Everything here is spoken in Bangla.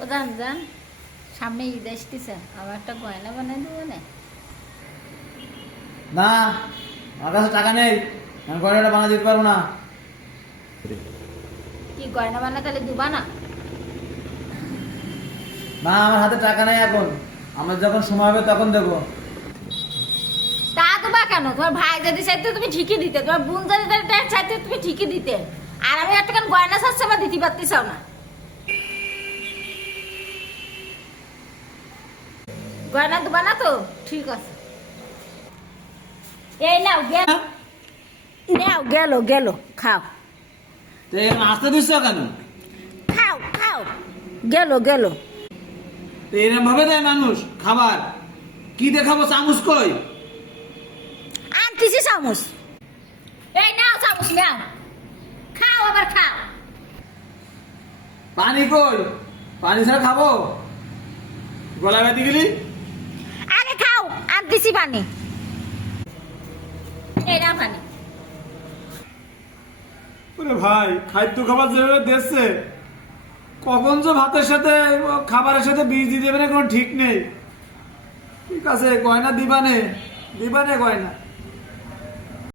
ও জান জান, সামনে ঈদ আসতেছে, আমার একটা গয়না বানাই দেবো না? না, আমার কাছে টাকা নেই, আমি গয়নাটা বানা দিতে পারবো না। কি গয়না বানা তাহলে দিবা না? না, আমার হাতে টাকা নেই এখন, আমার যখন সময় হবে তখন দেবো। তা দেবা কেন? তোমার ভাই যদি চাইতে তুমি ঠিকই দিতে, তোমার বোন যদি চাইতে তুমি ঠিকই দিতে। আর আমি একটা গয়না চাচ্ছি, আমার দিতে পারতেছাও না। গয়না দেবা না তো ঠিক আছে। এই নাও গেল, নাও গেল গেল, খাও তো এখন আসতে দিচ্ছ কেন? খাও খাও, গেল গেল। তো এরকম ভাবে দেয় মানুষ খাবার? কি দেখাবো, চামচ কই? আনতেছি চামচ। এই নাও চামচ, নাও খাও, আবার খাও। পানি কই? পানি ছাড়া খাবো? গলা ব্যথি গেলি? আগে খাও, আনতেছি পানি। এই নাও পানি। ওরে ভাই, খাদ্য খাবার যেভাবে দিচ্ছে, কখন যে ভাতের সাথে খাবারের সাথে বীজ দিয়ে দেবে না কোনো ঠিক নেই। ঠিক আছে, গয়না দিবানে দিবানে গয়না।